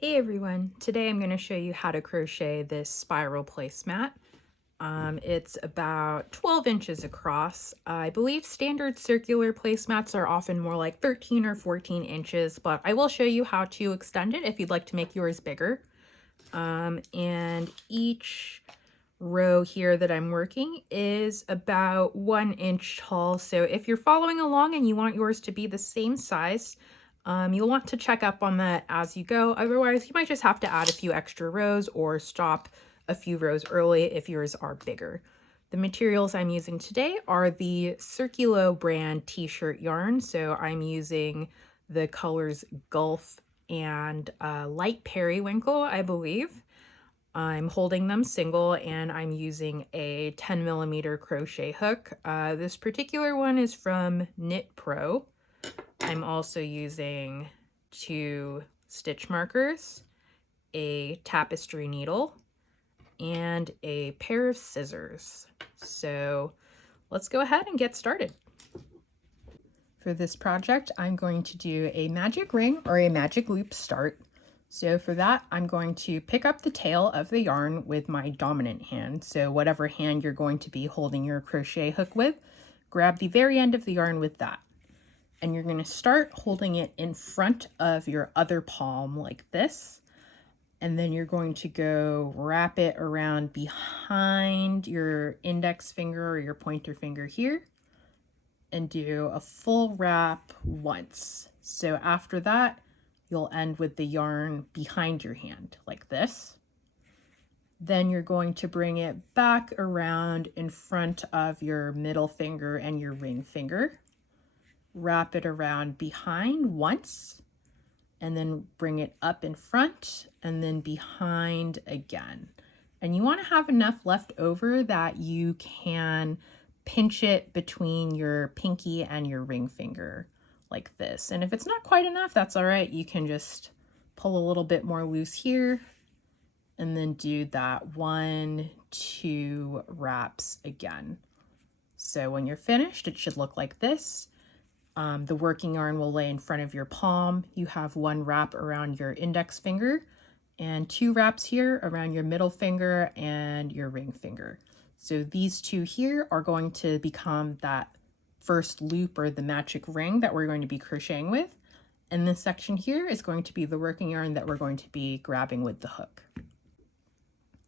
Hey everyone, today I'm going to show you how to crochet this spiral placemat. It's about 12 inches across. I believe standard circular placemats are often more like 13 or 14 inches, but I will show you how to extend it if you'd like to make yours bigger. And each row here that I'm working is about 1 inch tall. So if you're following along and you want yours to be the same size, you'll want to check up on that as you go. Otherwise, you might just have to add a few extra rows or stop a few rows early if yours are bigger. The materials I'm using today are the Circulo brand t-shirt yarn. So I'm using the colors Gulf and Light Periwinkle, I believe. I'm holding them single and I'm using a 10mm crochet hook. This particular one is from Knit Pro. I'm also using 2 stitch markers, a tapestry needle, and a pair of scissors. So let's go ahead and get started. For this project, I'm going to do a magic ring or a magic loop start. So for that, I'm going to pick up the tail of the yarn with my dominant hand. So whatever hand you're going to be holding your crochet hook with, grab the very end of the yarn with that. And you're going to start holding it in front of your other palm like this. And then you're going to go wrap it around behind your index finger or your pointer finger here and do a full wrap once. So after that, you'll end with the yarn behind your hand like this. Then you're going to bring it back around in front of your middle finger and your ring finger. Wrap it around behind once, and then bring it up in front and then behind again. And you want to have enough left over that you can pinch it between your pinky and your ring finger like this. And if it's not quite enough, that's all right. You can just pull a little bit more loose here and then do that 1, 2 wraps again. So when you're finished, it should look like this. The working yarn will lay in front of your palm. You have 1 wrap around your index finger and 2 wraps here around your middle finger and your ring finger. So these 2 here are going to become that first loop or the magic ring that we're going to be crocheting with. And this section here is going to be the working yarn that we're going to be grabbing with the hook.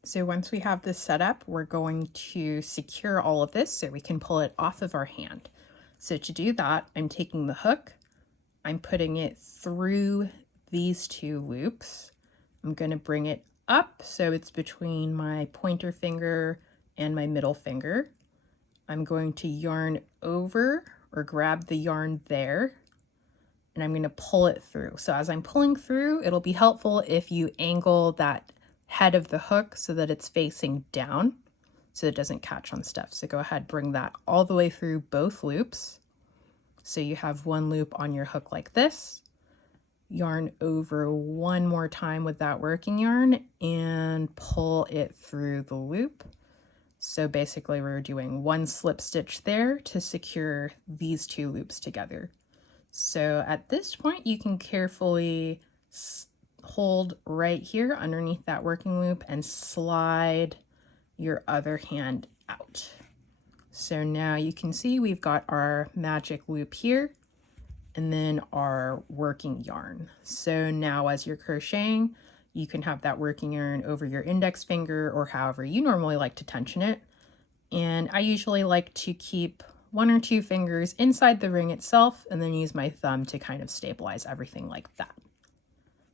So once we have this set up, we're going to secure all of this so we can pull it off of our hand. So to do that, I'm taking the hook, I'm putting it through these 2 loops. I'm going to bring it up so it's between my pointer finger and my middle finger. I'm going to yarn over or grab the yarn there, and I'm going to pull it through. So as I'm pulling through, it'll be helpful if you angle that head of the hook so that it's facing down so it doesn't catch on stuff. So go ahead, bring that all the way through both loops. So you have 1 loop on your hook like this. Yarn over 1 more time with that working yarn and pull it through the loop. So basically we're doing 1 slip stitch there to secure these 2 loops together. So at this point you can carefully hold right here underneath that working loop and slide your other hand out. So now you can see we've got our magic loop here and then our working yarn. So now as you're crocheting, you can have that working yarn over your index finger or however you normally like to tension it. And I usually like to keep 1 or 2 fingers inside the ring itself and then use my thumb to kind of stabilize everything like that.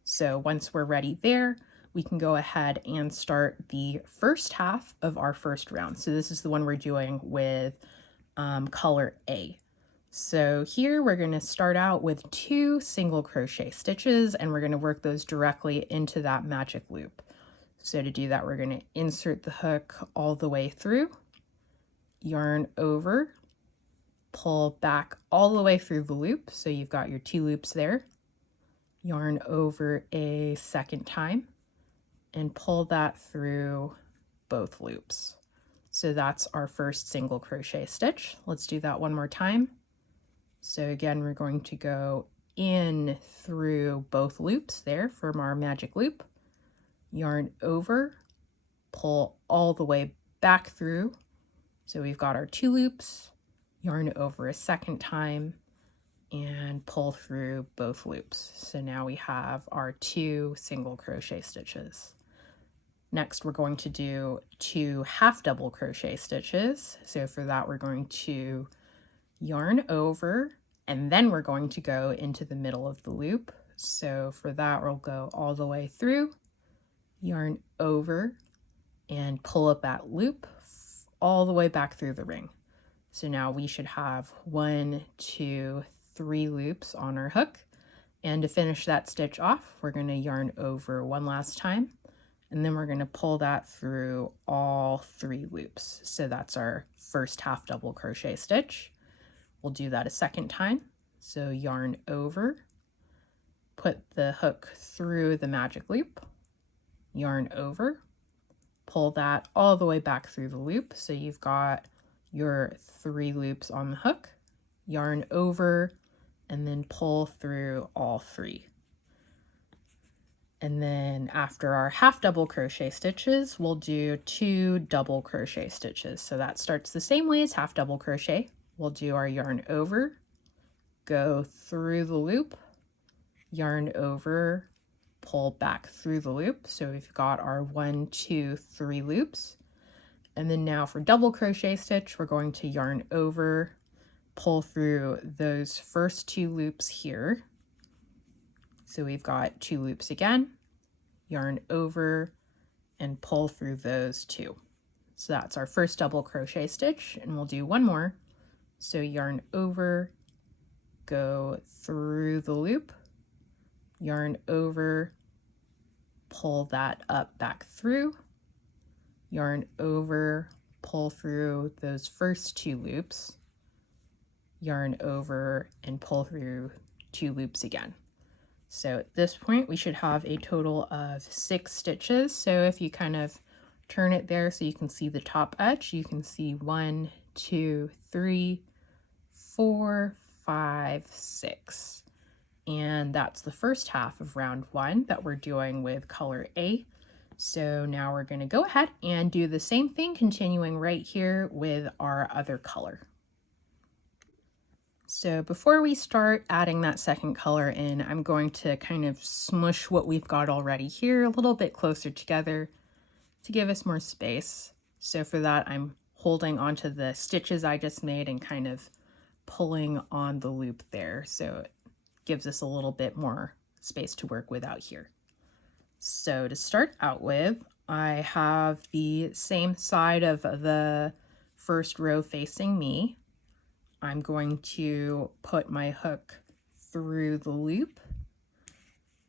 So once we're ready there, we can go ahead and start the first half of our first round. So this is the one we're doing with color A. So here we're going to start out with 2 single crochet stitches and we're going to work those directly into that magic loop. So to do that, we're going to insert the hook all the way through, yarn over, pull back all the way through the loop. So you've got your 2 loops there, yarn over a second time, and pull that through both loops. So that's our first single crochet stitch. Let's do that 1 more time. So again, we're going to go in through both loops there from our magic loop, yarn over, pull all the way back through. So we've got our 2 loops, yarn over a second time, and pull through both loops. So now we have our 2 single crochet stitches. Next, we're going to do 2 half double crochet stitches. So for that, we're going to yarn over, and then we're going to go into the middle of the loop. So for that, we'll go all the way through, yarn over, and pull up that loop all the way back through the ring. So now we should have 1, 2, 3 loops on our hook. And to finish that stitch off, we're going to yarn over one last time, and then we're going to pull that through all 3 loops. So that's our first half double crochet stitch. We'll do that a second time. So yarn over, put the hook through the magic loop, yarn over, pull that all the way back through the loop. So you've got your 3 loops on the hook, yarn over, and then pull through all 3. And then after our half double crochet stitches, we'll do 2 double crochet stitches. So that starts the same way as half double crochet. We'll do our yarn over, go through the loop, yarn over, pull back through the loop. So we've got our 1, 2, 3 loops. And then now for double crochet stitch, we're going to yarn over, pull through those first 2 loops here. So we've got 2 loops again, yarn over, and pull through those 2. So that's our first double crochet stitch, and we'll do one more. So yarn over, go through the loop, yarn over, pull that up back through, yarn over, pull through those first 2 loops, yarn over, and pull through 2 loops again. So at this point we should have a total of 6 stitches. So if you kind of turn it there so you can see the top edge, you can see 1, 2, 3, 4, 5, 6. And that's the first half of round 1 that we're doing with color A. So now we're going to go ahead and do the same thing, continuing right here with our other color. So before we start adding that second color in, I'm going to kind of smush what we've got already here a little bit closer together to give us more space. So for that, I'm holding onto the stitches I just made and kind of pulling on the loop there. So it gives us a little bit more space to work with out here. So to start out with, I have the same side of the first row facing me. I'm going to put my hook through the loop.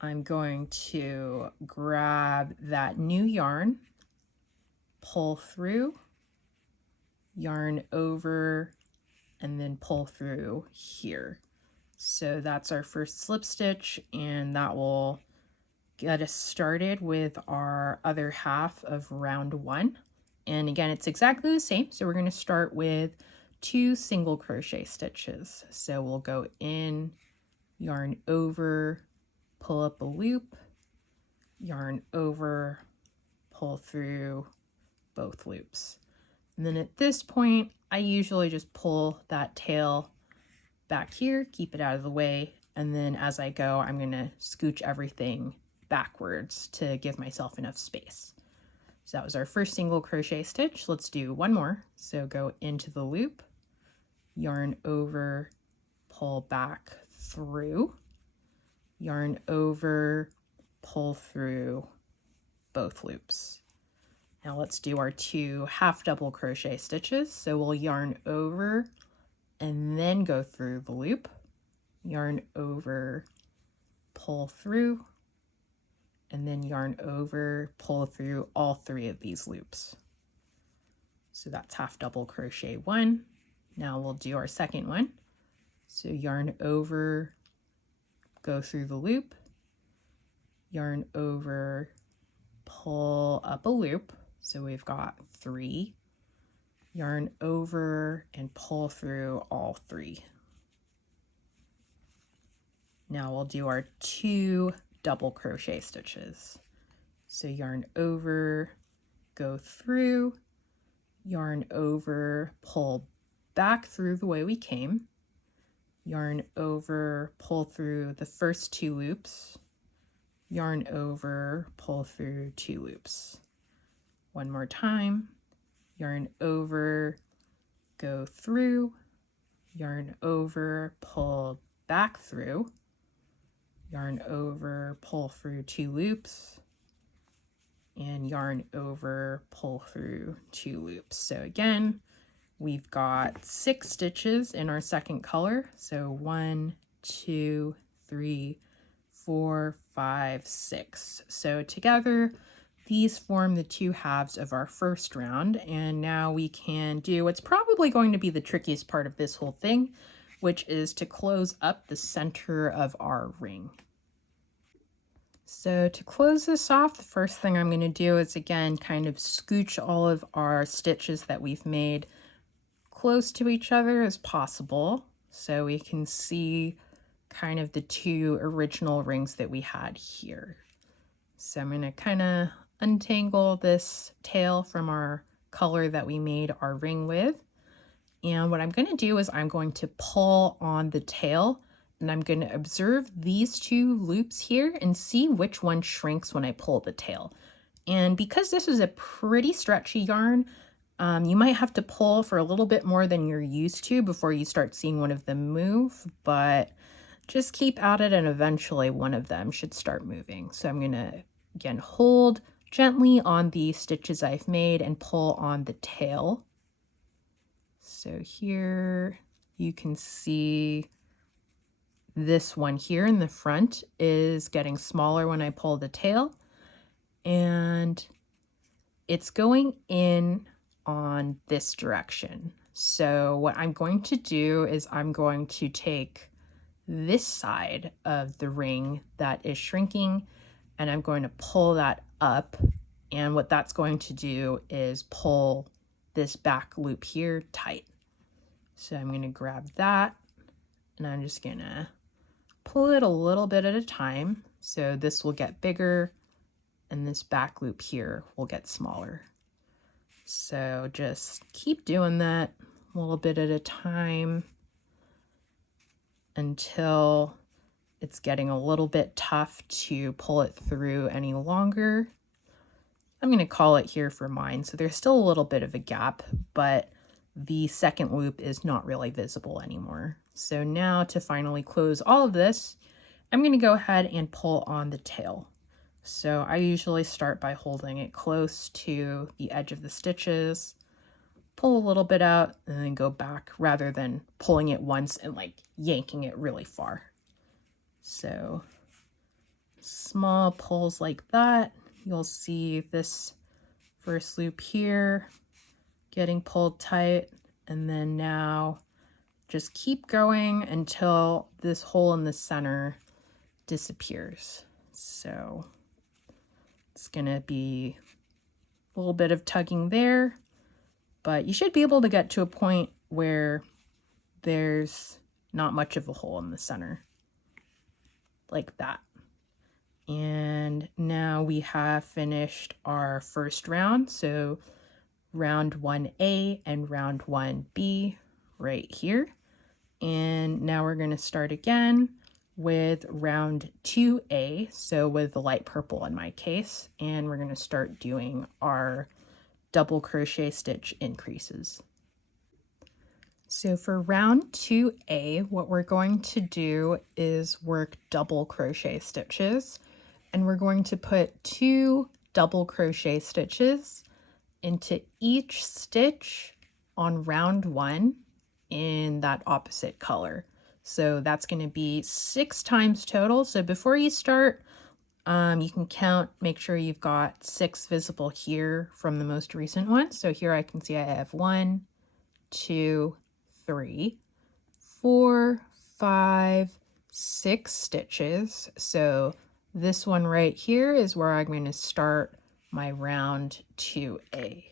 I'm going to grab that new yarn, pull through, yarn over, and then pull through here. So that's our first slip stitch, and that will get us started with our other half of round 1. And again, it's exactly the same. So we're going to start with 2 single crochet stitches. So we'll go in, yarn over, pull up a loop, yarn over, pull through both loops. And then at this point, I usually just pull that tail back here, keep it out of the way, and then as I go, I'm going to scooch everything backwards to give myself enough space. So that was our first single crochet stitch. Let's do one more. So go into the loop, yarn over, pull back through, yarn over, pull through both loops. Now let's do our 2 half double crochet stitches. So we'll yarn over and then go through the loop, yarn over, pull through, and then yarn over, pull through all 3 of these loops. So that's half double crochet 1. Now we'll do our second one. So yarn over, go through the loop, yarn over, pull up a loop. So we've got 3, yarn over and pull through all 3. Now we'll do our 2 double crochet stitches. So yarn over, go through, yarn over, pull back through the way we came, yarn over, pull through the first 2 loops, yarn over, pull through 2 loops. One more time, yarn over, go through, yarn over, pull back through, yarn over, pull through 2 loops, and yarn over, pull through 2 loops. So again, we've got 6 stitches in our second color. So 1, 2, 3, 4, 5, 6. So together, these form the 2 halves of our first round. And now we can do what's probably going to be the trickiest part of this whole thing, which is to close up the center of our ring. So to close this off, the first thing I'm going to do is again kind of scooch all of our stitches that we've made close to each other as possible so we can see kind of the 2 original rings that we had here. So I'm going to kind of untangle this tail from our color that we made our ring with. And what I'm going to do is I'm going to pull on the tail, and I'm going to observe these 2 loops here and see which one shrinks when I pull the tail. And because this is a pretty stretchy yarn, you might have to pull for a little bit more than you're used to before you start seeing one of them move, but just keep at it and eventually one of them should start moving. So I'm going to, again, hold gently on the stitches I've made and pull on the tail. So here you can see this one here in the front is getting smaller when I pull the tail, and it's going in on this direction. So what I'm going to do is I'm going to take this side of the ring that is shrinking and I'm going to pull that up, and what that's going to do is pull this back loop here tight. So I'm going to grab that and I'm just going to pull it a little bit at a time. So this will get bigger and this back loop here will get smaller. So just keep doing that a little bit at a time until it's getting a little bit tough to pull it through any longer. I'm going to call it here for mine. So there's still a little bit of a gap, but the second loop is not really visible anymore. So now to finally close all of this, I'm going to go ahead and pull on the tail. So I usually start by holding it close to the edge of the stitches, pull a little bit out, and then go back rather than pulling it once and like yanking it really far. So small pulls like that. You'll see this first loop here getting pulled tight, and then now just keep going until this hole in the center disappears. So it's gonna be a little bit of tugging there, but you should be able to get to a point where there's not much of a hole in the center, like that. And now we have finished our first round. So round 1A and round 1B right here. And now we're going to start again with round 2A, so with the light purple in my case, and we're going to start doing our double crochet stitch increases. So for round 2A, what we're going to do is work double crochet stitches, and we're going to put 2 double crochet stitches into each stitch on round 1 in that opposite color. So that's going to be 6 times total. So before you start, you can count, make sure you've got 6 visible here from the most recent one. So here I can see I have 1, 2, 3, 4, 5, 6 stitches. So this one right here is where I'm going to start my round 2A.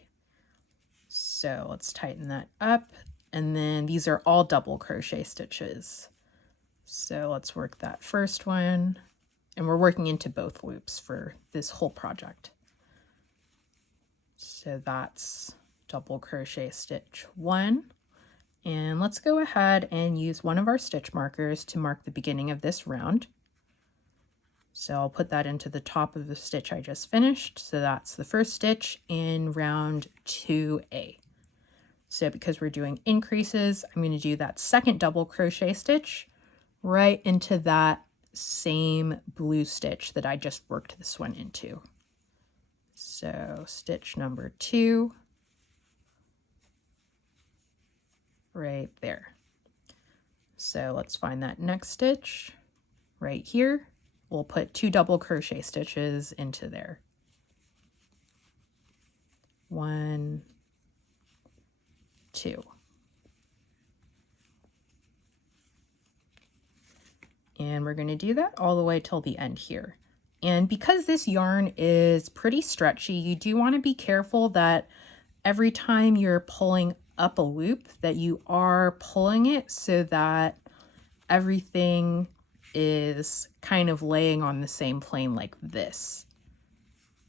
So let's tighten that up. And then these are all double crochet stitches. So let's work that first one, and we're working into both loops for this whole project. So that's double crochet stitch 1. And let's go ahead and use one of our stitch markers to mark the beginning of this round. So I'll put that into the top of the stitch I just finished. So that's the first stitch in round 2A. So because we're doing increases, I'm going to do that second double crochet stitch right into that same blue stitch that I just worked this one into. So stitch number 2, right there. So let's find that next stitch right here. We'll put 2 double crochet stitches into there. 1, 2. And we're going to do that all the way till the end here. And because this yarn is pretty stretchy, you do want to be careful that every time you're pulling up a loop that you are pulling it so that everything is kind of laying on the same plane like this.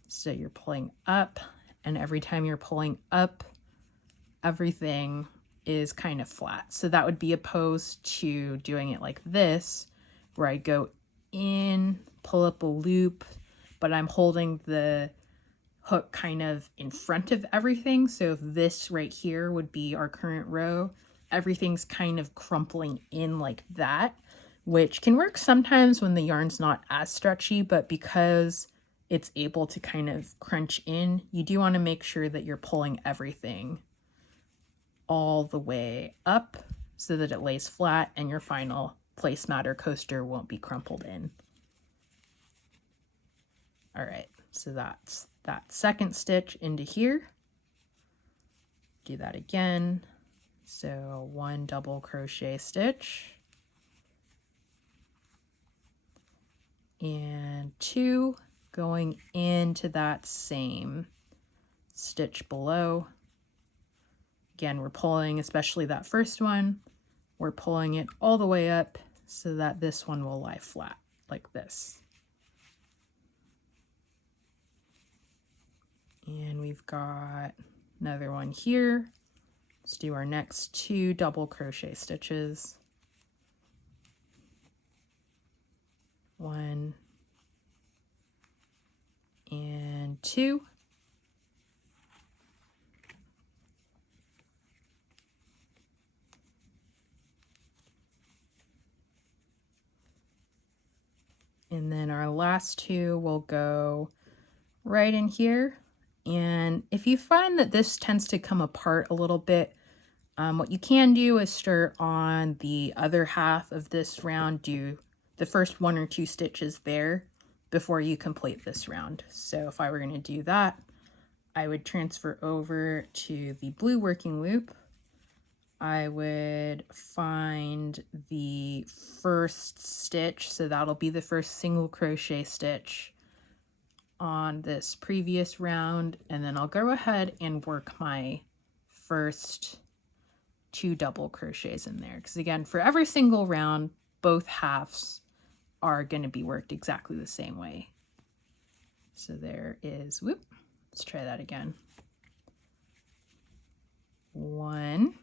So you're pulling up, and every time you're pulling up, everything is kind of flat. So that would be opposed to doing it like this, where I go in, pull up a loop, but I'm holding the hook kind of in front of everything. So if this right here would be our current row, everything's kind of crumpling in like that, which can work sometimes when the yarn's not as stretchy, but because it's able to kind of crunch in, you do want to make sure that you're pulling everything all the way up so that it lays flat and your final placemat or coaster won't be crumpled in. All right, so that's that second stitch into here. Do that again. So 1 double crochet stitch and 2 going into that same stitch below. Again, we're pulling, especially that first one, we're pulling it all the way up so that this one will lie flat like this. And we've got another one here. Let's do our next 2 double crochet stitches. 1 and 2. And then our last 2 will go right in here. And if you find that this tends to come apart a little bit, what you can do is start on the other half of this round, do the first 1 or 2 stitches there before you complete this round. So if I were going to do that, I would transfer over to the blue working loop. I would find the first stitch, so that'll be the first single crochet stitch on this previous round, and then I'll go ahead and work my first 2 double crochets in there, because again, for every single round, both halves are going to be worked exactly the same way. So there is, whoop, let's try that again. 1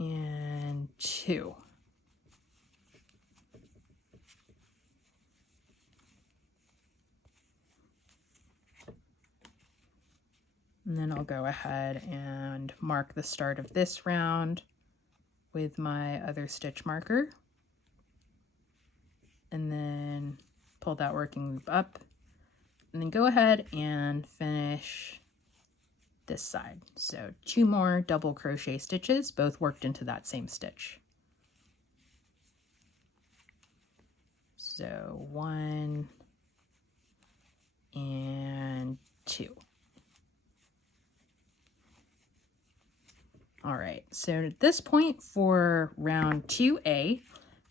and 2. And then I'll go ahead and mark the start of this round with my other stitch marker. And then pull that working loop up. And then go ahead and finish this side. So 2 more double crochet stitches, both worked into that same stitch. So 1 and 2. All right, so at this point for round 2A,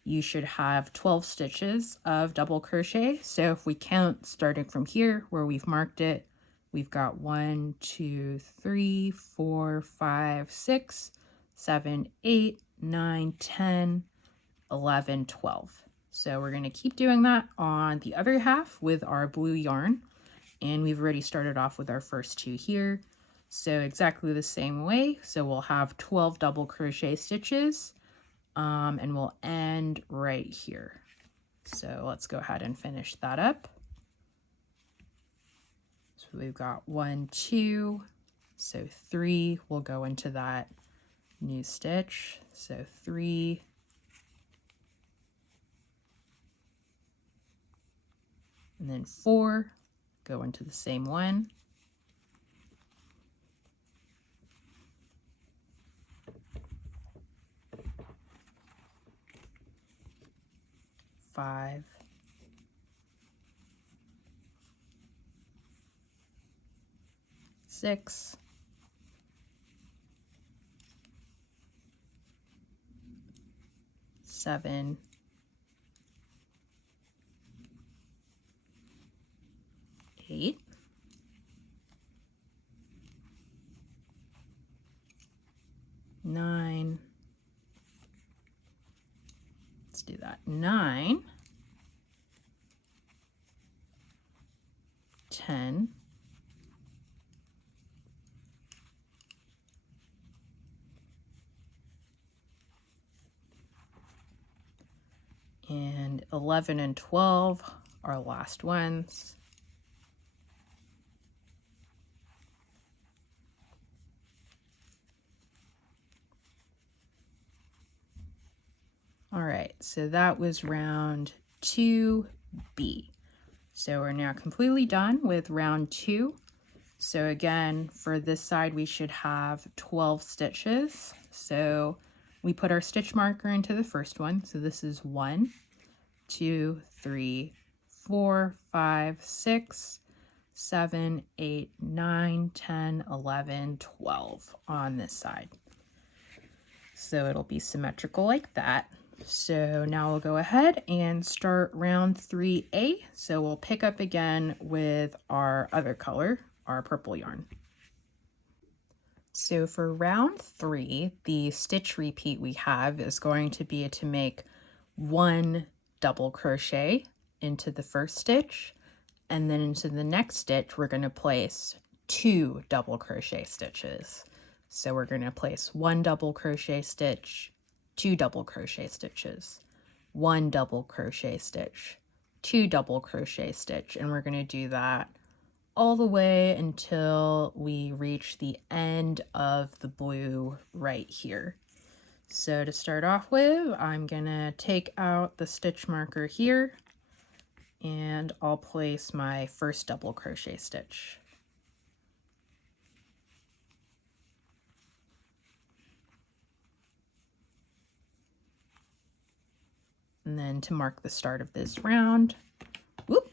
you should have 12 stitches of double crochet. So if we count starting from here where we've marked it, we've got 1, 2, 3, 4, 5, 6, 7, 8, 9, 10, 11, 12. So we're going to keep doing that on the other half with our blue yarn. And we've already started off with our first 2 here. So exactly the same way. So we'll have 12 double crochet stitches and we'll end right here. So let's go ahead and finish that up. So we've got 1, 2, so 3 will go into that new stitch. So 3, and then 4 go into the same one. 5, 6, 7, 8, 9, let's do that, 9, 10, 11 and 12 are last ones. All right, so that was round 2B. So we're now completely done with round 2. So again, for this side, we should have 12 stitches. So we put our stitch marker into the first one. So this is 1, 2, 3, 4, 5, 6, 7, 8, 9, 10, 11, 12 on this side. So it'll be symmetrical like that. So now we'll go ahead and start round 3A. So we'll pick up again with our other color, our purple yarn. So for round 3, the stitch repeat we have is going to be to make 1 double crochet into the first stitch, and then into the next stitch we're going to place 2 double crochet stitches. So we're going to place 1 double crochet stitch, 2 double crochet stitches, 1 double crochet stitch, 2 double crochet stitch, and we're going to do that all the way until we reach the end of the blue right here. So to start off with, I'm gonna take out the stitch marker here and I'll place my first double crochet stitch. And then to mark the start of this round, whoop,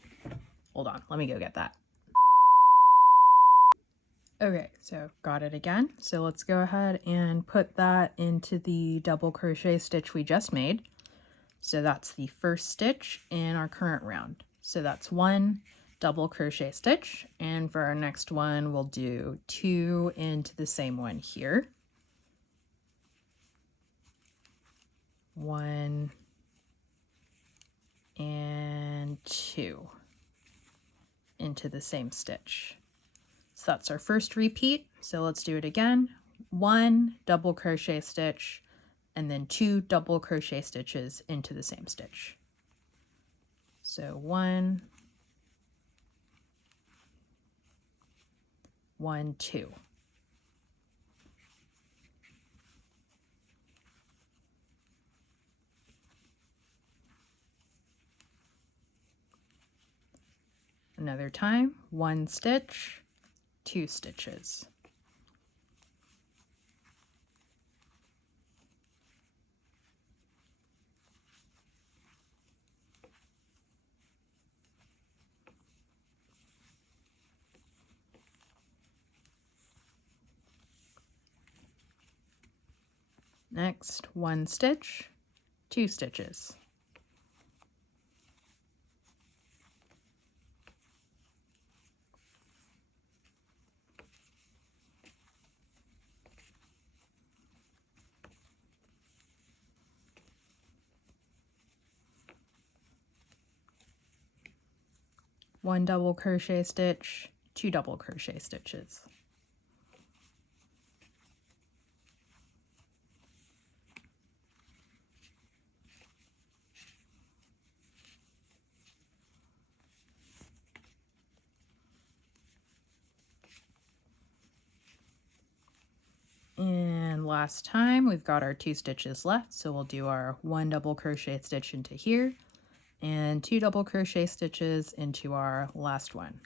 hold on, let me go get that. Okay, so got it again. So let's go ahead and put that into the double crochet stitch we just made. So that's the first stitch in our current round. So that's 1 double crochet stitch. And for our next one, we'll do 2 into the same one here. 1 and 2 into the same stitch. So that's our first repeat. So let's do it again. 1 double crochet stitch and then 2 double crochet stitches into the same stitch. So 1, 1, 2. Another time, 1 stitch, 2 stitches. Next, 1 stitch, 2 stitches. 1 double crochet stitch, 2 double crochet stitches. And last time we've got our 2 stitches left, so we'll do our 1 double crochet stitch into here and 2 double crochet stitches into our last one.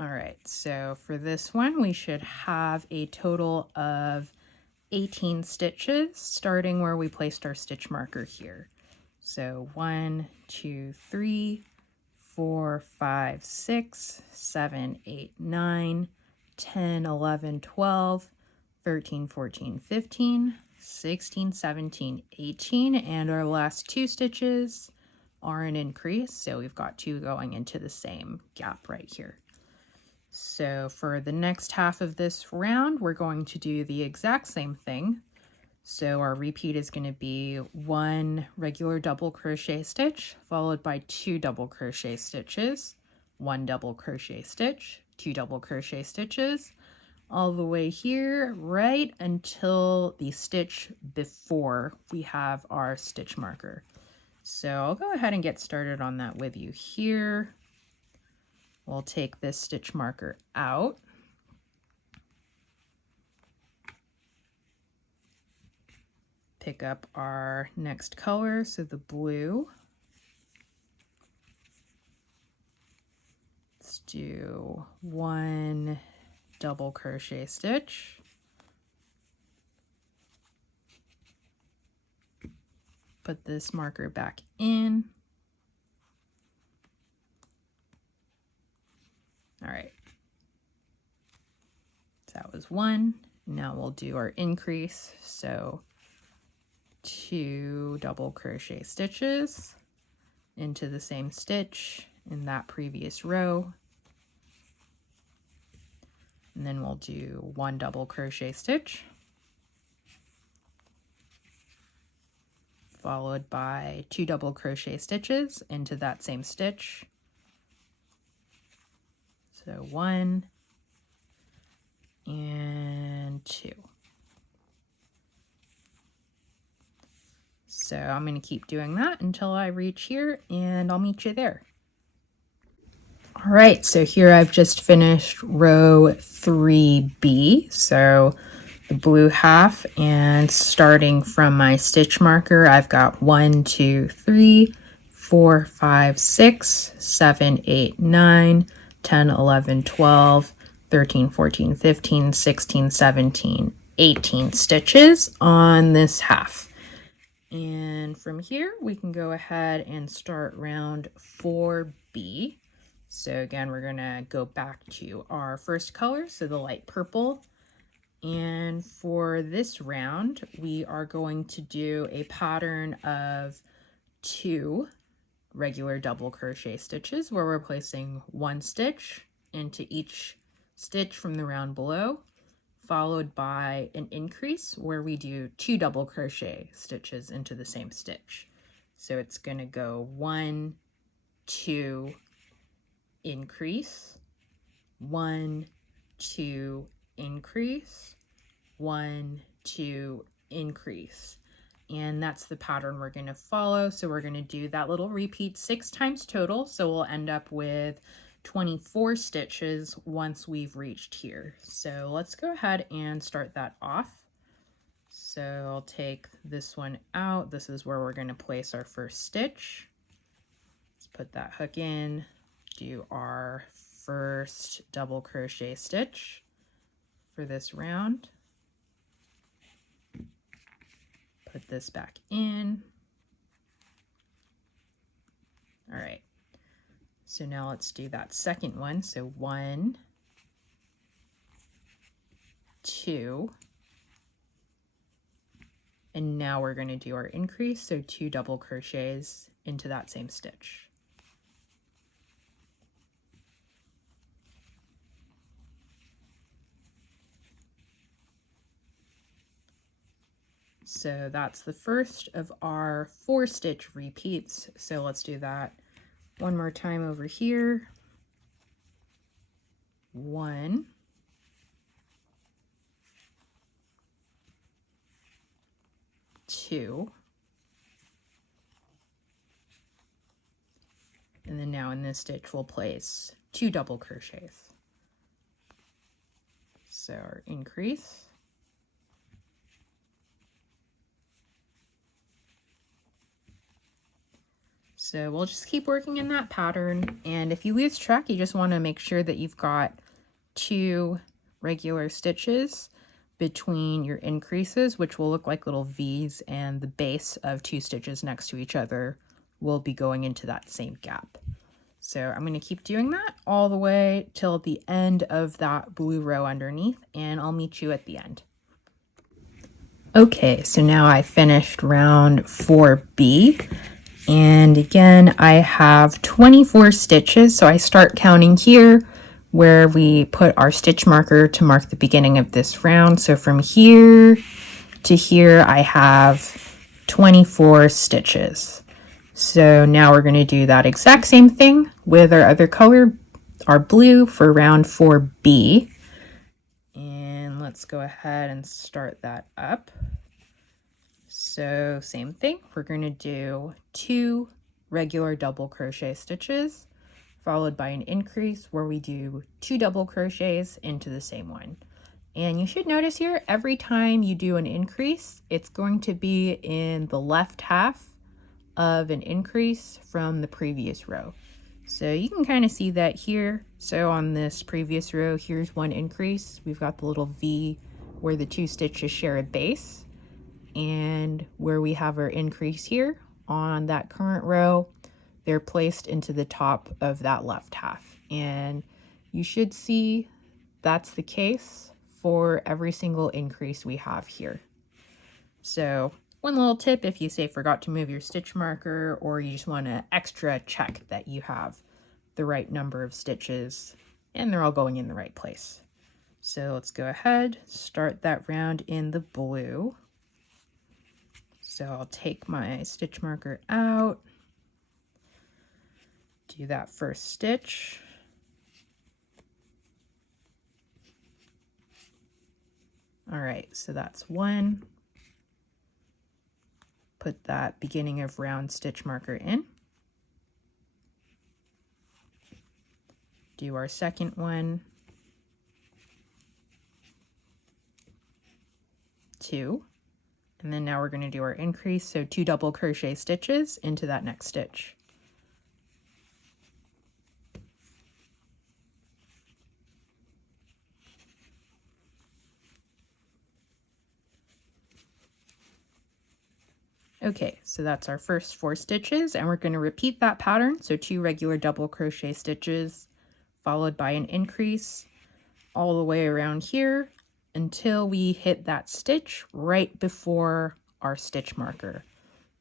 All right, so for this one, we should have a total of 18 stitches, starting where we placed our stitch marker here. So 1, 2, 3, 4, 5, 6, 7, 8, 9, 10, 11, 12, 13, 14, 15, 16, 17, 18, and our last 2 stitches are an increase, so we've got 2 going into the same gap right here. So for the next half of this round, we're going to do the exact same thing. So our repeat is going to be 1 regular double crochet stitch, followed by 2 double crochet stitches, 1 double crochet stitch, 2 double crochet stitches, all the way here, right until the stitch before we have our stitch marker. So I'll go ahead and get started on that with you here. We'll take this stitch marker out. Pick up our next color, so the blue. Let's do 1 double crochet stitch. Put this marker back in. All right, so that was 1. Now we'll do our increase. So 2 double crochet stitches into the same stitch in that previous row. And then we'll do 1 double crochet stitch, followed by 2 double crochet stitches into that same stitch. So 1 and 2. So I'm going to keep doing that until I reach here, and I'll meet you there. All right, so here I've just finished row 3B, so the blue half, and starting from my stitch marker, I've got 1, 2, 3, 4, 5, 6, 7, 8, 9, 10, 11, 12, 13, 14, 15, 16, 17, 18 stitches on this half. And from here, we can go ahead and start round 4B. So again, we're gonna go back to our first color, so the light purple. And for this round, we are going to do a pattern of 2 regular double crochet stitches where we're placing 1 stitch into each stitch from the round below, followed by an increase where we do 2 double crochet stitches into the same stitch. So it's going to go 1, 2, increase, 1, 2, increase, 1, 2, increase. And that's the pattern we're going to follow. So we're going to do that little repeat 6 times total. So we'll end up with 24 stitches once we've reached here. So let's go ahead and start that off. So I'll take this one out. This is where we're going to place our first stitch. Let's put that hook in, do our first double crochet stitch for this round. Put this back in. All right. So now let's do that second one. So 1, 2, And now we're going to do our increase, so 2 double crochets into that same stitch. So that's the first of our 4 stitch repeats. So let's do that one more time over here. 1, 2, and then now in this stitch we'll place 2 double crochets. So our increase, so we'll just keep working in that pattern, and if you lose track, you just want to make sure that you've got 2 regular stitches between your increases, which will look like little V's, and the base of 2 stitches next to each other will be going into that same gap. So I'm going to keep doing that all the way till the end of that blue row underneath, and I'll meet you at the end. Okay, so now I finished round 4B, and again I have 24 stitches, so I start counting here where we put our stitch marker to mark the beginning of this round. So from here to here I have 24 stitches. So now we're going to do that exact same thing with our other color, our blue, for round 4B. And let's go ahead and start that up. So same thing, we're going to do 2 regular double crochet stitches followed by an increase where we do 2 double crochets into the same one. And you should notice here, every time you do an increase, it's going to be in the left half of an increase from the previous row. So you can kind of see that here. So on this previous row, here's one increase. We've got the little V where the 2 stitches share a base, and where we have our increase here on that current row, they're placed into the top of that left half. And you should see that's the case for every single increase we have here. So one little tip, if you say forgot to move your stitch marker, or you just want to extra check that you have the right number of stitches and they're all going in the right place. So let's go ahead, start that round in the blue. So I'll take my stitch marker out, do that first stitch, all right, so that's 1, put that beginning of round stitch marker in, do our second one, 2, and then now we're going to do our increase, so 2 double crochet stitches into that next stitch. Okay, so that's our first 4 stitches, and we're going to repeat that pattern. So 2 regular double crochet stitches followed by an increase all the way around here until we hit that stitch right before our stitch marker.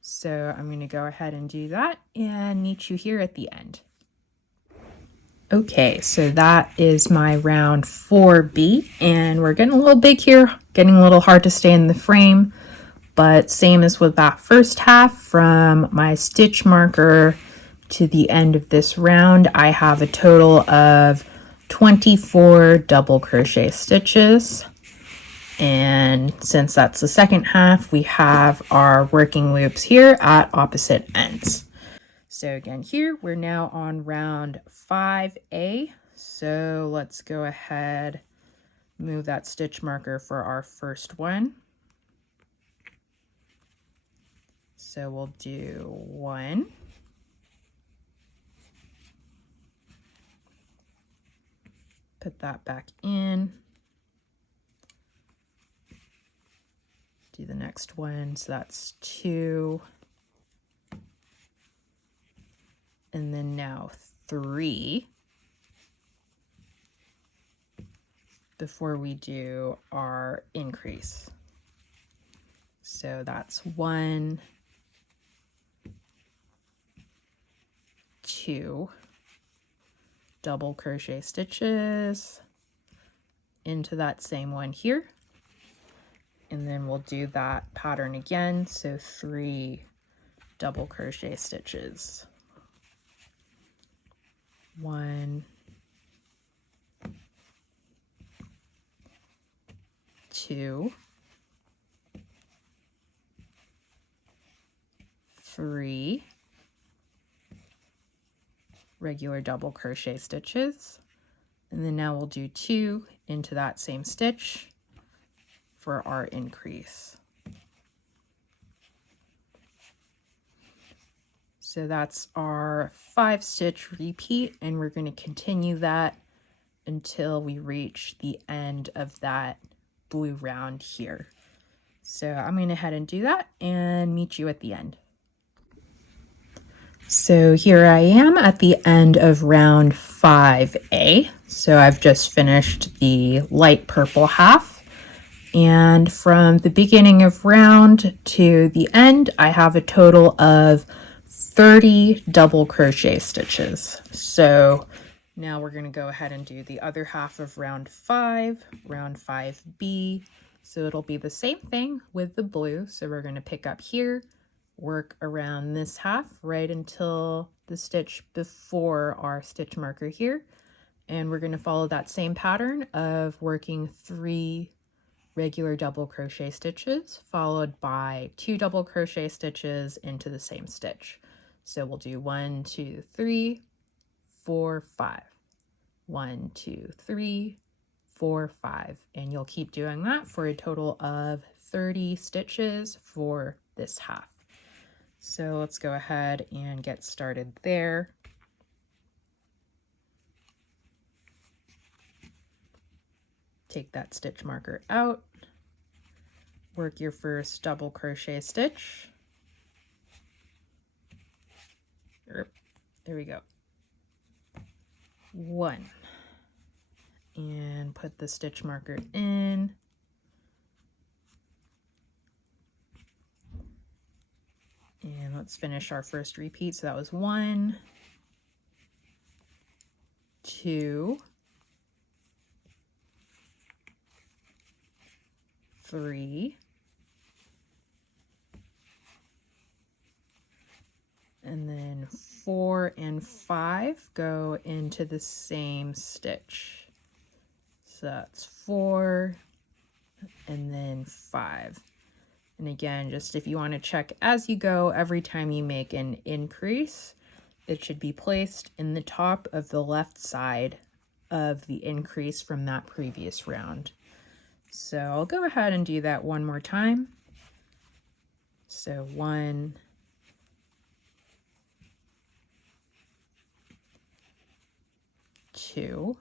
So I'm going to go ahead and do that and meet you here at the end. Okay, so that is my round 4B, and we're getting a little big here, getting a little hard to stay in the frame. But same as with that first half, from my stitch marker to the end of this round, I have a total of 24 double crochet stitches. And since that's the second half, we have our working loops here at opposite ends. So again, here we're now on round 5A. So let's go ahead, move that stitch marker for our first one. So we'll do 1, put that back in, do the next one, so that's 2, and then now 3 before we do our increase. So that's 1, 2 double crochet stitches into that same one here. And then we'll do that pattern again. So 3 double crochet stitches. 1, 2, 3 regular double crochet stitches, and then now we'll do 2 into that same stitch for our increase. So that's our 5-stitch repeat, and we're going to continue that until we reach the end of that blue round here. So I'm going to head and do that and meet you at the end. So here I am at the end of round 5A. So I've just finished the light purple half. And from the beginning of round to the end, I have a total of 30 double crochet stitches. So now we're going to go ahead and do the other half of round 5, round 5B. So it'll be the same thing with the blue. So we're going to pick up here, work around this half right until the stitch before our stitch marker here. And we're going to follow that same pattern of working 3 regular double crochet stitches followed by 2 double crochet stitches into the same stitch. So we'll do 1, 2, 3, 4, 5. 1, 2, 3, 4, 5. And you'll keep doing that for a total of 30 stitches for this half. So let's go ahead and get started there. Take that stitch marker out, work your first double crochet stitch. There we go. 1. And put the stitch marker in. And let's finish our first repeat. So that was 1, 2, 3, and then 4 and 5 go into the same stitch. So that's 4 and then 5. And again, just if you want to check as you go, every time you make an increase, it should be placed in the top of the left side of the increase from that previous round. So I'll go ahead and do that one more time. So 1, 2,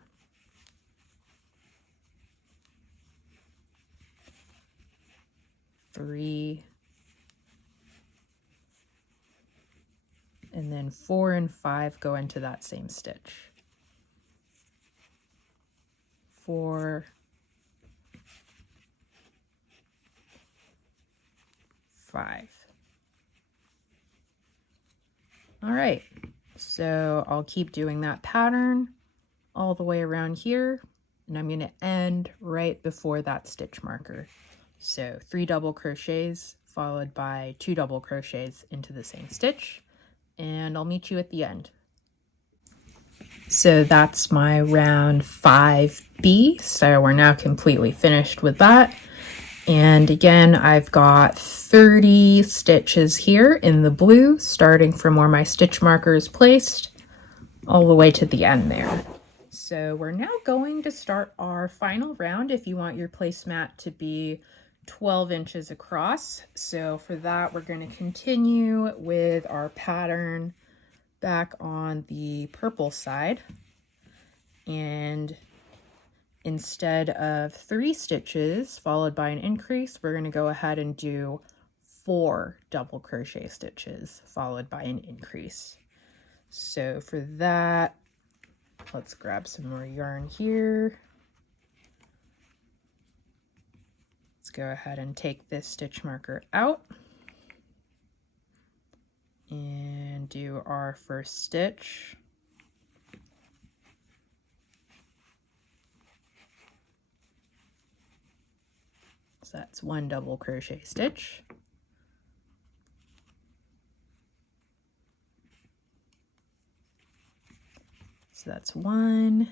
3, and then 4 and 5 go into that same stitch. 4, 5. All right, so I'll keep doing that pattern all the way around here, and I'm going to end right before that stitch marker. So 3 double crochets followed by 2 double crochets into the same stitch, and I'll meet you at the end. So that's my round 5B. So we're now completely finished with that. And again, I've got 30 stitches here in the blue, starting from where my stitch marker is placed all the way to the end there. So we're now going to start our final round if you want your placemat to be 12 inches across. So for that, we're going to continue with our pattern back on the purple side. And instead of 3 stitches followed by an increase, we're going to go ahead and do 4 double crochet stitches followed by an increase. So for that, let's grab some more yarn here. Let's Let's go ahead and take this stitch marker out and do our first stitch. So that's one double crochet stitch. So that's 1,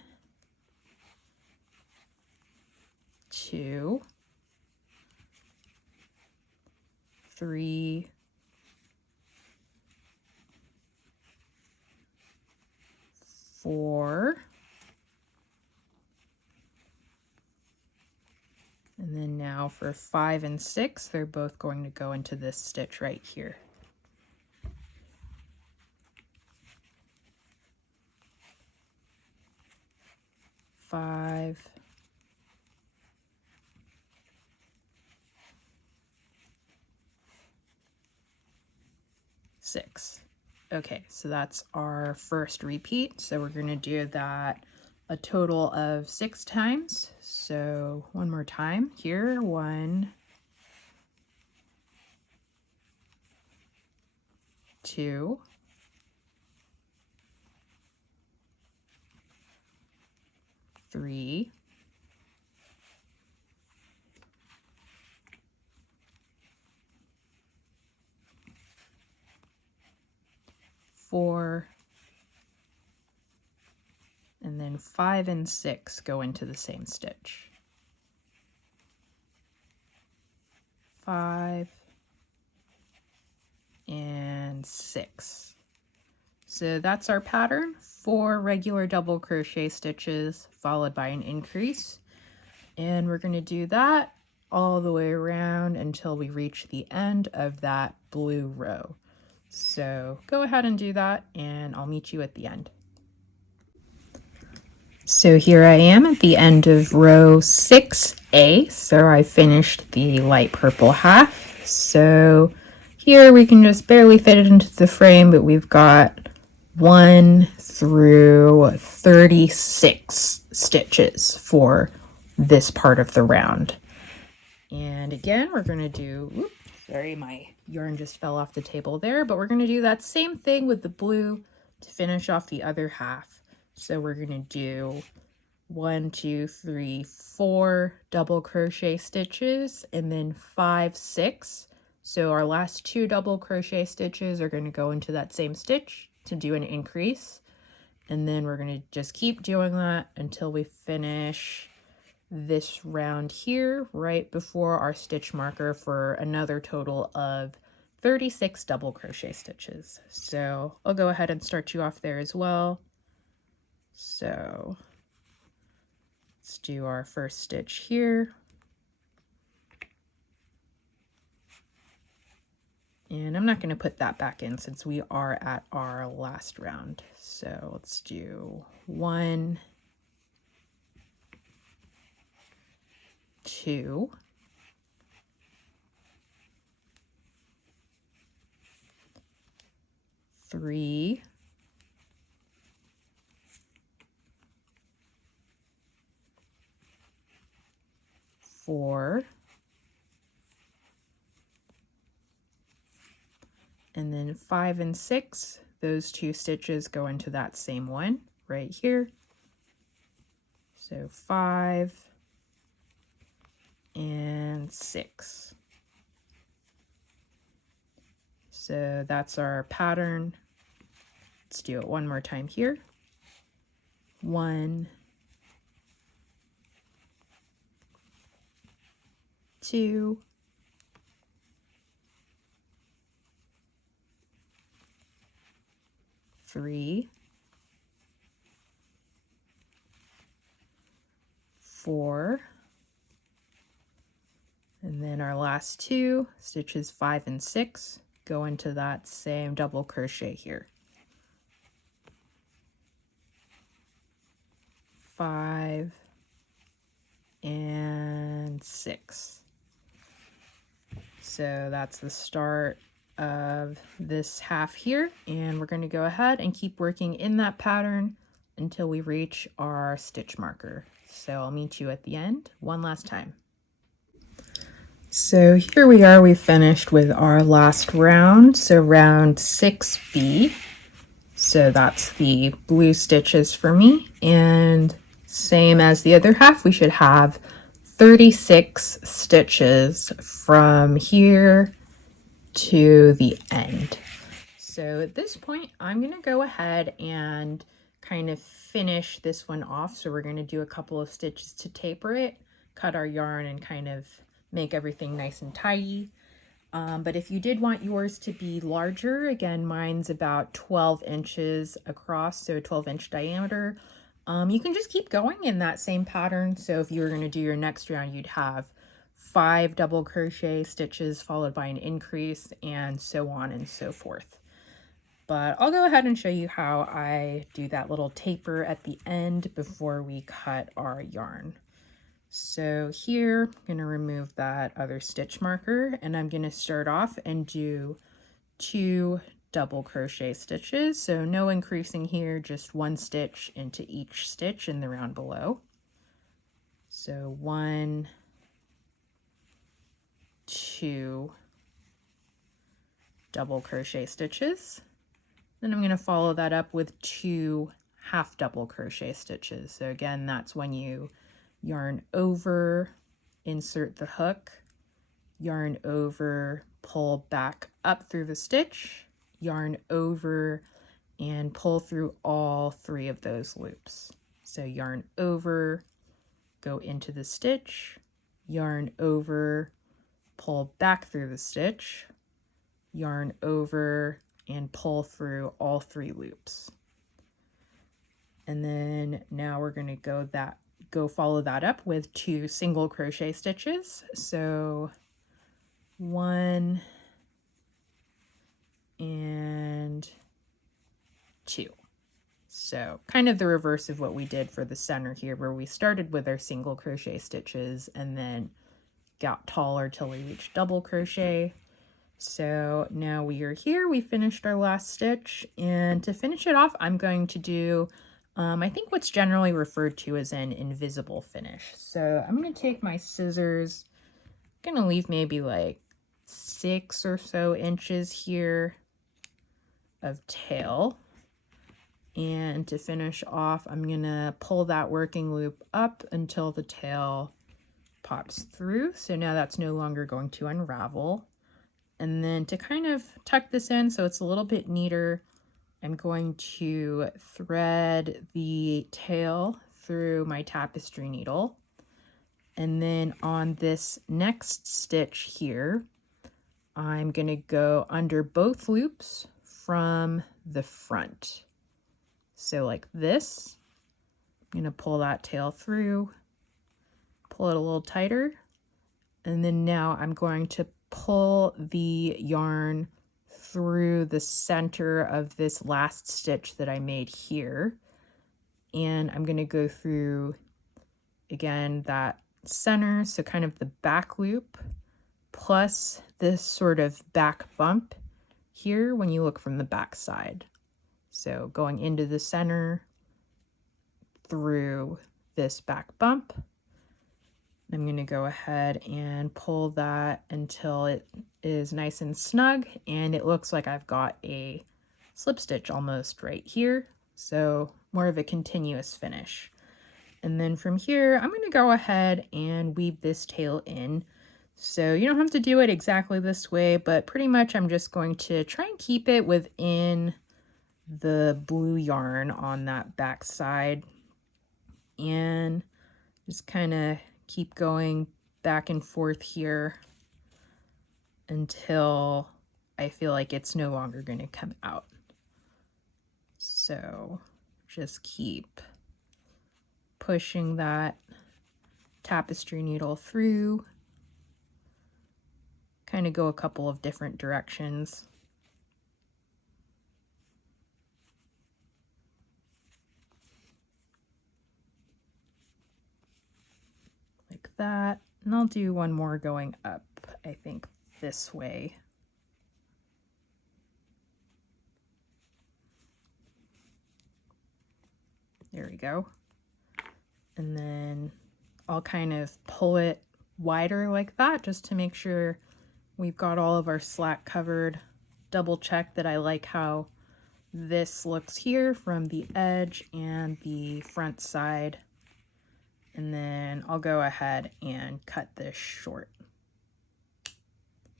2, 3, 4, and then now for 5 and 6, they're both going to go into this stitch right here. Five, 6. Okay, so that's our first repeat. So we're going to do that a total of 6 times. So one more time here. 1, 2, 3, 4, and then 5 and 6 go into the same stitch. 5 and 6. So that's our pattern: 4 regular double crochet stitches followed by an increase. And we're going to do that all the way around until we reach the end of that blue row. So go ahead and do that, and I'll meet you at the end. So here I am at the end of row 6A. So I finished the light purple half. So here we can just barely fit it into the frame, but we've got 1 through 36 stitches for this part of the round. And again, we're going to do, oops, sorry, my yarn just fell off the table there, but we're going to do that same thing with the blue to finish off the other half. So we're going to do 1, 2, 3, 4 double crochet stitches, and then 5, 6. So our last 2 double crochet stitches are going to go into that same stitch to do an increase. And then we're going to just keep doing that until we finish this round here right before our stitch marker for another total of 36 double crochet stitches. So I'll go ahead and start you off there as well. So let's do our first stitch here. And I'm not going to put that back in since we are at our last round. So let's do 1, 2, 3, 4, and then 5 and 6, those 2 stitches go into that same one right here. So 5 and 6. So that's our pattern. Let's do it one more time here. 1, 2, 3, 4, and then our last 2 stitches 5 and 6 go into that same double crochet here. 5 and 6. So that's the start of this half here, and we're going to go ahead and keep working in that pattern until we reach our stitch marker. So I'll meet you at the end one last time. So here we are, we finished with our last round, so round 6B. So that's the blue stitches for me, and same as the other half, we should have 36 stitches from here to the end. So at this point, I'm going to go ahead and kind of finish this one off. So we're going to do a couple of stitches to taper it, cut our yarn, and kind of make everything nice and tidy. But if you did want yours to be larger, again, mine's about 12 inches across, so 12-inch diameter. You can just keep going in that same pattern. So if you were going to do your next round, you'd have 5 double crochet stitches followed by an increase, and so on and so forth. But I'll go ahead and show you how I do that little taper at the end before we cut our yarn. So here, I'm going to remove that other stitch marker, and I'm going to start off and do 2 double crochet stitches. So no increasing here, just 1 stitch into each stitch in the round below. So 1, 2 double crochet stitches. Then I'm going to follow that up with 2 half double crochet stitches. So again, that's when you yarn over, insert the hook, yarn over, pull back up through the stitch, yarn over, and pull through all 3 of those loops. So yarn over, go into the stitch, yarn over, pull back through the stitch, yarn over, and pull through all 3 loops. And then now we're going to go follow that up with 2 single crochet stitches. So 1 and 2. So kind of the reverse of what we did for the center here, where we started with our single crochet stitches and then got taller till we reached double crochet. So now we are here, we finished our last stitch, and to finish it off, I'm going to do, I think what's generally referred to as an invisible finish. So I'm going to take my scissors, I'm going to leave maybe like 6 or so inches here of tail. And to finish off, I'm going to pull that working loop up until the tail pops through. So now that's no longer going to unravel. And then to kind of tuck this in so it's a little bit neater, I'm going to thread the tail through my tapestry needle. And then on this next stitch here, I'm going to go under both loops from the front. So like this, I'm going to pull that tail through, pull it a little tighter, and then now I'm going to pull the yarn through the center of this last stitch that I made here. And I'm going to go through, again, that center, so kind of the back loop, plus this sort of back bump here when you look from the back side. So going into the center through this back bump. I'm going to go ahead and pull that until it is nice and snug, and it looks like I've got a slip stitch almost right here, so more of a continuous finish. And then from here, I'm going to go ahead and weave this tail in. So you don't have to do it exactly this way, but pretty much I'm just going to try and keep it within the blue yarn on that back side, and just kind of keep going back and forth here until I feel like it's no longer going to come out. So just keep pushing that tapestry needle through, kind of go a couple of different directions. Like that. And I'll do one more going up, I think this way. There we go. And then I'll kind of pull it wider like that, just to make sure we've got all of our slack covered. Double check that I like how this looks here from the edge and the front side. And then I'll go ahead and cut this short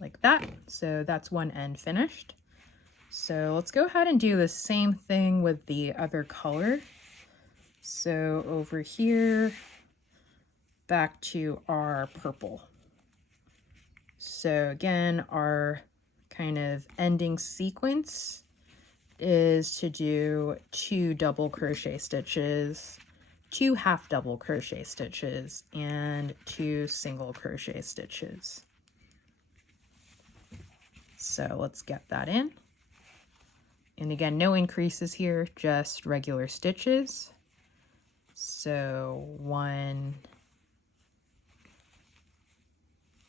like that. So that's one end finished. So let's go ahead and do the same thing with the other color. So over here, back to our purple. So again, our kind of ending sequence is to do 2 double crochet stitches, 2 half double crochet stitches, and 2 single crochet stitches. So let's get that in. And again, no increases here, just regular stitches. So 1,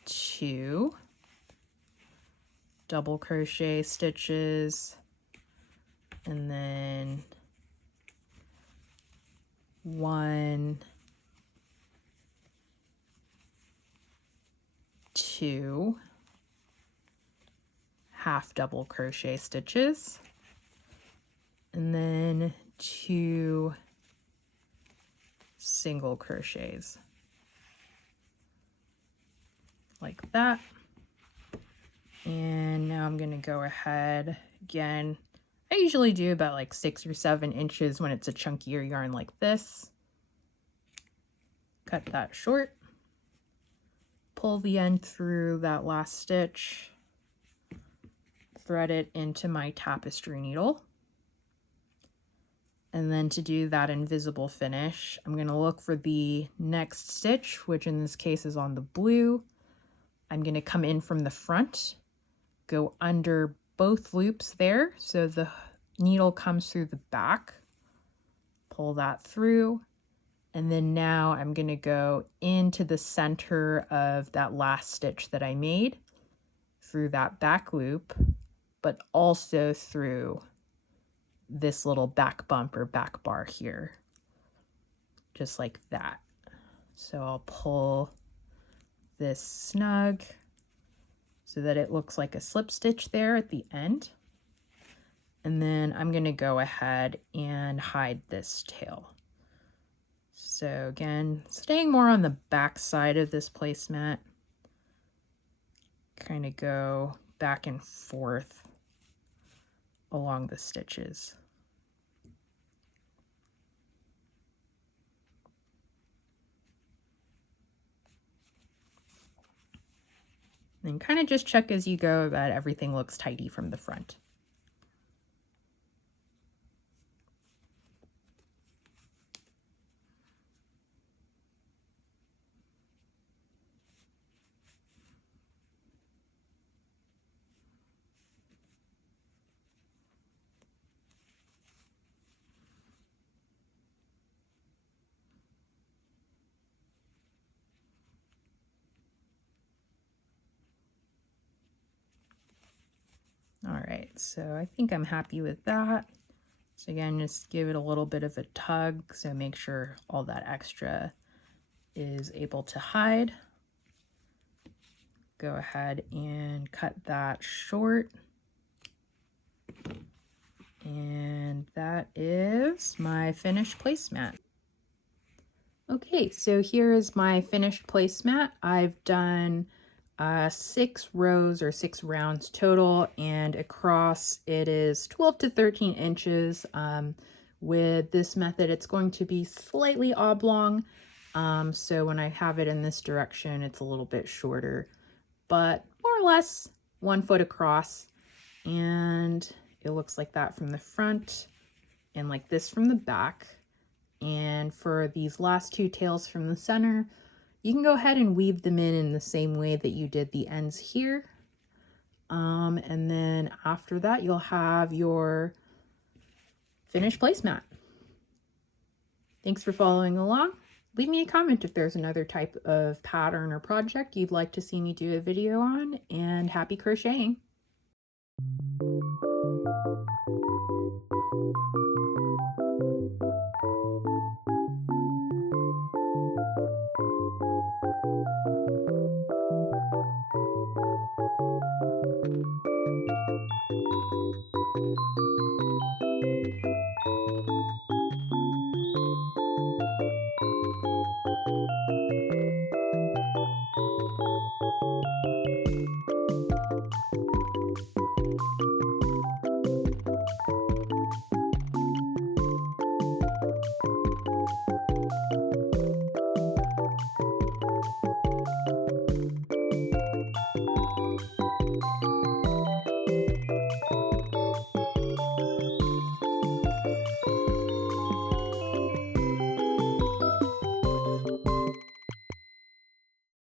2 double crochet stitches, and then 1, 2 half double crochet stitches, and then 2 single crochets like that. And now I'm going to go ahead again. I usually do about like 6 or 7 inches when it's a chunkier yarn like this. Cut that short. Pull the end through that last stitch. Thread it into my tapestry needle. And then to do that invisible finish, I'm going to look for the next stitch, which in this case is on the blue. I'm going to come in from the front, go under both loops there, so the needle comes through the back, pull that through, and then now I'm going to go into the center of that last stitch that I made through that back loop, but also through this little back bump or back bar here, just like that. So I'll pull this snug so that it looks like a slip stitch there at the end. And then I'm going to go ahead and hide this tail. So again, staying more on the back side of this placemat, kind of go back and forth along the stitches. And kind of just check as you go that everything looks tidy from the front. All right, so I think I'm happy with that. So again, just give it a little bit of a tug, so make sure all that extra is able to hide. Go ahead and cut that short. And that is my finished placemat. Okay, so here is my finished placemat. I've done 6 rows or 6 rounds total, and across it is 12 to 13 inches. With this method, it's going to be slightly oblong. So when I have it in this direction, it's a little bit shorter, but more or less 1 foot across. And it looks like that from the front and like this from the back. And for these last 2 tails from the center, you can go ahead and weave them in the same way that you did the ends here. And then after that, you'll have your finished placemat. Thanks for following along. Leave me a comment if there's another type of pattern or project you'd like to see me do a video on, and happy crocheting!